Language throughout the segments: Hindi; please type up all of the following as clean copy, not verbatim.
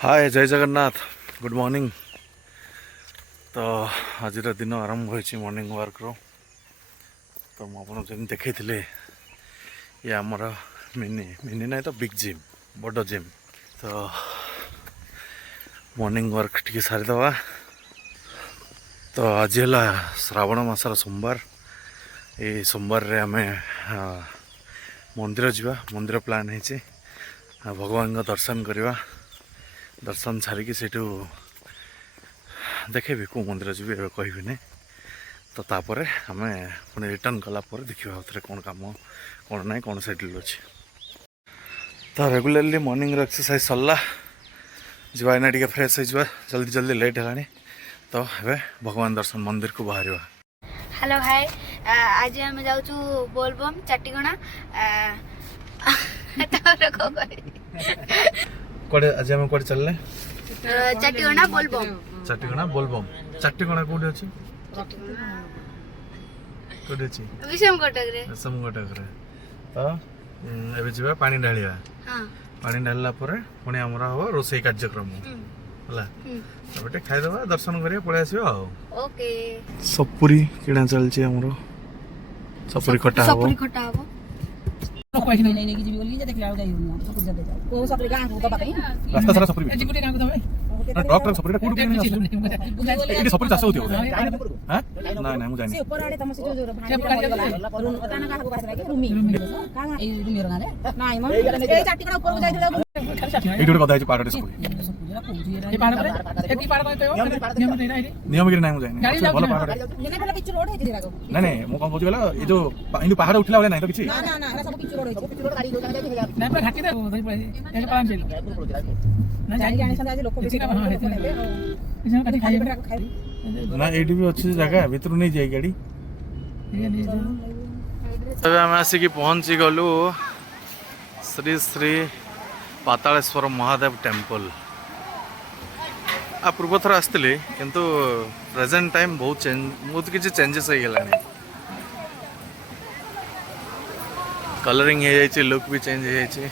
हाय जय जगन्नाथ गुड मॉर्निंग। तो आज दिन आरंभ हो मॉर्निंग वर्क रो। तो मुझे जमी देखी ये आमर मिनी मिनी ना तो बिग जिम बड़ जिम। तो मॉर्निंग वर्क टी सारीदे। तो आज है श्रावण मासर सोमवार। ये सोमवार रे आमे मंदिर जावा मंदिर प्लान है भगवान का दर्शन करवा। दर्शन सारिकी से देखेबी कौ मंदिर जी कहबी तो तापर आम पुणी रिटर्न कलापर देखा कौन कम कौन ना कौन सेड्यूल अच्छे। तो रेगुलरली मॉर्निंग एक्सरसाइज सरला जावा ना टे फ्रेश हो जल्दी जल्दी लेट है। तो हे भगवान दर्शन मंदिर को बाहर। हेलो हाय आज आम जाऊँ बोलबम चाटीगणा कड़े आज आम कड़े चलने चाटीगणा बोलबम चाटीगणा बोलबम चाटीगणा कौटी अच्छी कौटी अच्छी विषम कटक रे तो एबे जीवा पानी ढालिया। पानी ढालिला परे पुणी हमर हो रोसई कार्यक्रम हला तबटे खाइदबा दर्शन करिया पळे आसीबा। ओके सपुरी किणा चलची हमर सपुरी खटा हो रास्ता सारा सपुरी ट्रक ट्रक सपुरी कोड केनी एटी सपुरी चास होतियो हां ना ना मु जानि से ऊपर आडे तम से जो अताना का को बात रूमी का ए रूमी रंगा दे नाइ म ए चाटी करा ऊपर को जाइथिला एटी कथा है पारडे सपुरी ए पार करे एटी पार करते हो नियम गिरी नाइ मु जानि भलो पारडे नेने भलो पिच रोड है दिरा को ना नहीं मु कोन बुझिगला ए जो इंदु पहाड़ उठला वाला नहीं तो किछि ना ना ना सब पिच रोड है पिच रोड गाड़ी दो ना पे घाटी दे दई पड़े एक पान चल ना जानि के आने आज लोक बेसी ना एटी भी अच्छी जगह भीतर नहीं जाए गाड़ी। तब आम आसिक पहुँची गलु श्री श्री पातालेश्वर महादेव टेम्पल। आ पूर्व थर आसती किंतु प्रेजेंट टाइम बहुत किसी चेंजेस हो गलानी। कलरिंग हो जाए लुक भी चेंज हो जाए।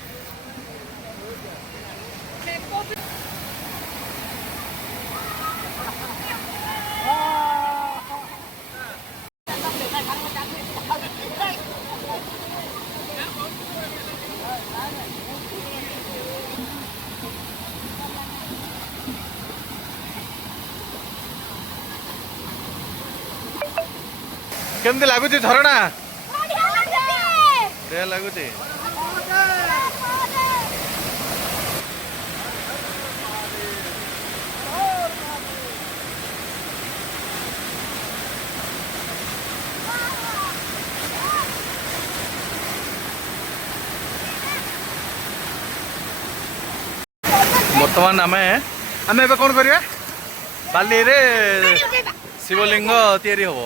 केमती लगुच झरणा बढ़िया लगुच। बर्तमान आम आम ए कौन करिया बाली रे शिवलिंग तैयारी हम।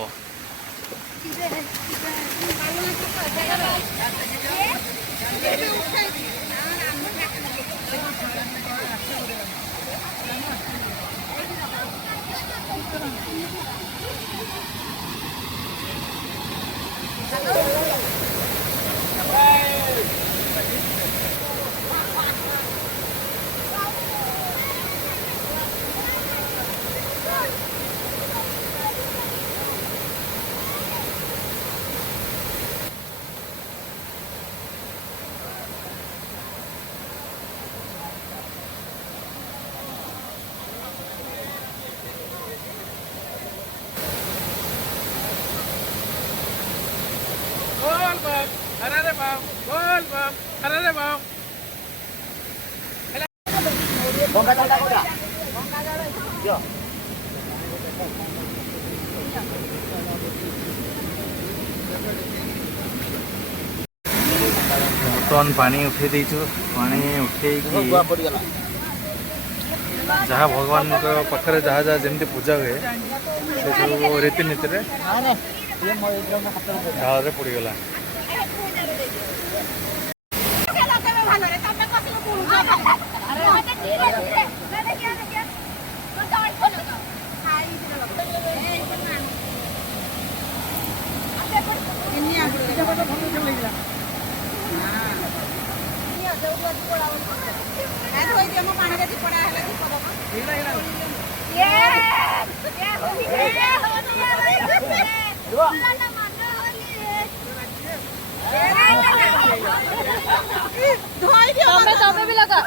बर्तमान पानी उठे देचु पानी उठे जहाँ भगवान पाखे जहाँ जहाँ जमी पूजा हुए से सब रीतिनीति ढाल पड़गला। तमे भी लगा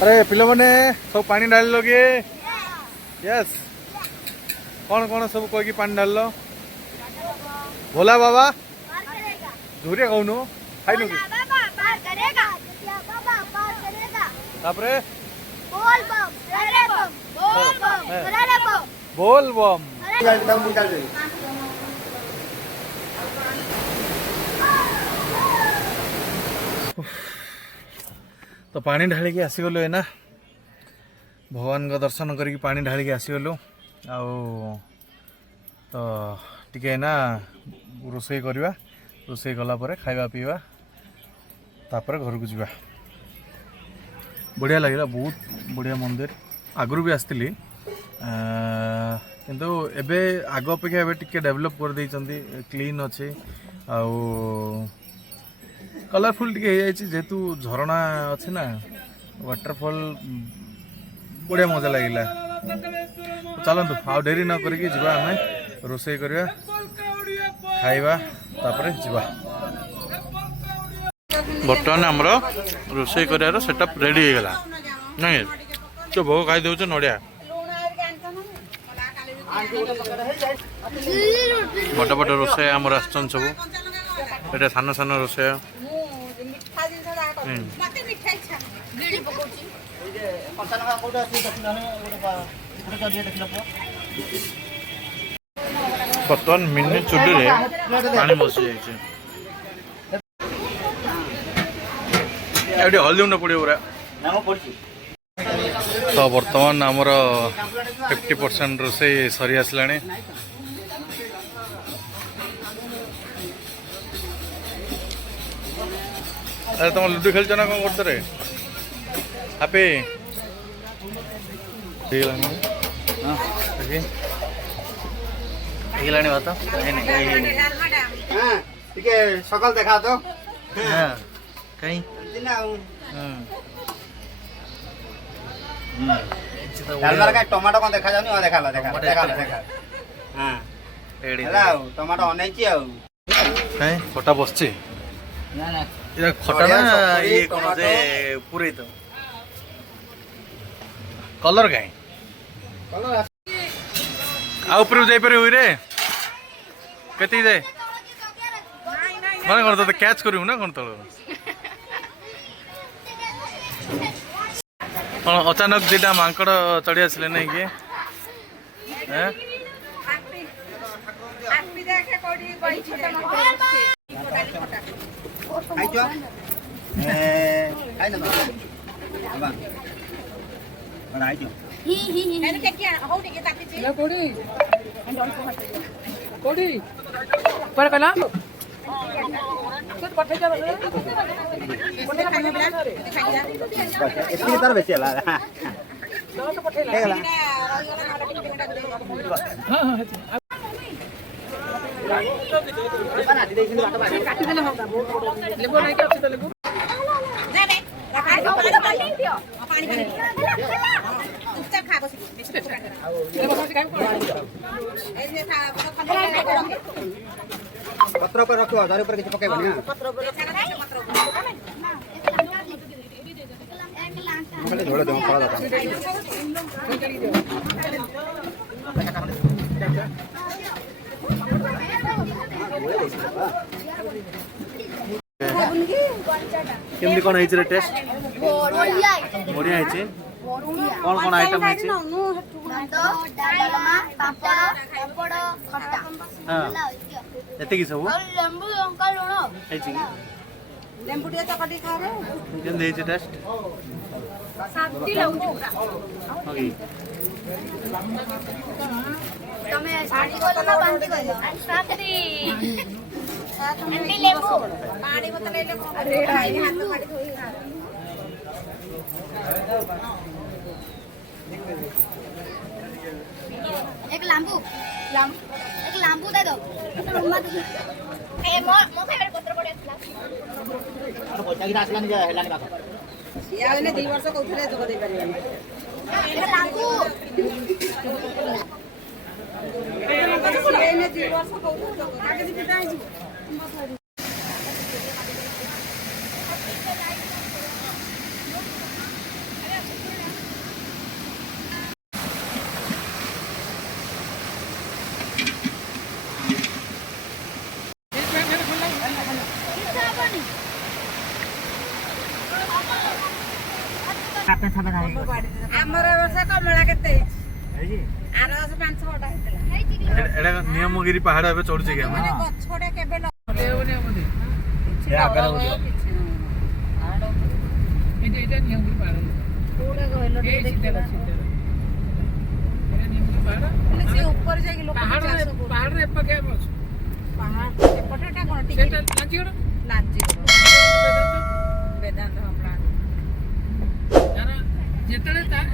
अरे पिला मैंने सब पानी डाल लोगे यस कौन कौन सब कह पानी डाल लो भोला बाबा झूरिया कहूनु खाइनु कि तापरे बोल बम तो पानी ढाल के आसीगलु एना भगवान का दर्शन करके पानी ढाल के आसीगलु आउ तो टिके ना रोसई करवा रोसई कला परे खाइबा पीवा तापर घर को जीवा बढ़िया लगिला बहुत बढ़िया मंदिर आगु भी आसती किंतु एबे आग अपेक्षा एबे टिके डेवलप कर देइचंती क्लीन अच्छे आउ कलरफुल टिके हो जाइए जेहेतु झरणा अच्छे ना वाटरफॉल बढ़िया मजा लगिला चलतु आउ डेरी न करके जीवा आमे रोसई करवा खाइबा तापर जीवा बर्तमान आमर रोसई कर सेटअप रेडी हो गला नहीं तो भोग खाई दे नड़िया बड़ बड़ रोसई आमर आसन सब ये सान सान रोसई बर्तमान मिनी चुली पानी बसी जाइए हल्दी गुंड पड़े पूरा तो बर्तमान आमर 50% रोसई सरी आसला अरे तुम लुडु खेल ना कौन करते हापी भात सकाल देखा तो कहीं टमाटो कौन देखा जानी देखा देखा देखा देखा हाँ टमाटो अनेची कहीं खटा बसची खटा ना ये कौन जे पूरे तो कलर कहीं आ ऊपर जाई पारे हुई रे कति जाए ମାନେ କ'ଣ ତତେ କ୍ୟାଚ୍ କରିବୁ ନା କ'ଣ ତଳ କ'ଣ ଅଚାନକ ଦୁଇଟା ମାଙ୍କଡ଼ ଚଢ଼ି ଆସିଲେ ନାଇଁ କି ଖାଇଛ ଖାଇନ ଖାଇଛ ଏତିକି ତାର ବେଶୀ ହେଲା ହେଇଗଲା ପତ୍ର ଉପରେ ରଖିବ ଧରି ଉପରେ କିଛି ପକେଇବନି ନା ଝୋଳ ଦେବ ଫଳ ଦରକାର କେମିତି କ'ଣ ହେଇଛି ରେ ଟେଷ୍ଟ ବଢ଼ିଆ ହେଇଛି କ'ଣ କ'ଣ ଆଇଟମ୍ ହେଇଛି ହଁ ଏତିକି ସବୁ ହେଇଛି କି କେମିତି ହେଇଛି ଟେଷ୍ଟ ତମେ ଶାନ୍ତି କଲ ନା ବାନ୍ତି କଲ ଶାନ୍ତି ଲେମ୍ବୁ ପାଣି ବୋତଲ ନେଲେ ଆରେ ହାତ ମାଡ଼ି ଧୋଇ एक लांबू एक लांबू दे दो ए मो फेवरेट पत्र पडे असला ପଇସା କି ଆସିଲାନି ଯେ ହେଲାନି ବାକ ସିଆ ହେଲେ 2 ବର୍ଷ କୋଉଥିରେ ଯୋଗ ଦେଇ ପାରିବେନି एक लांबू ସିଆ ହେଲେ 2 ବର୍ଷ କୋଉଥିରେ ଯୋଗ ଆଗେ ବି ପିଟା ହେଇଯିବ ଆମର ବର୍ଷ କମଳା କେତେ ହେଇଛି ଆର ବର୍ଷ 5-6ଟା ହେଇଥିଲା ଏଇଟା ନିୟମଗିରି ପାହାଡ଼ ଏବେ ଚଢୁଛେ କି ଆମେ ଗଛଟା କେବେ ସେ ଉପରେ ଯାଇକି ଲୋକ ପାହାଡରେ ଏପଟେ ଏପଟଟା କ'ଣ ଟିକେ ଲାଞ୍ଜିଗଡ଼ ବେଦାନ୍ତ ପ୍ଲାଣ୍ଟ ଯେତେବେଳେ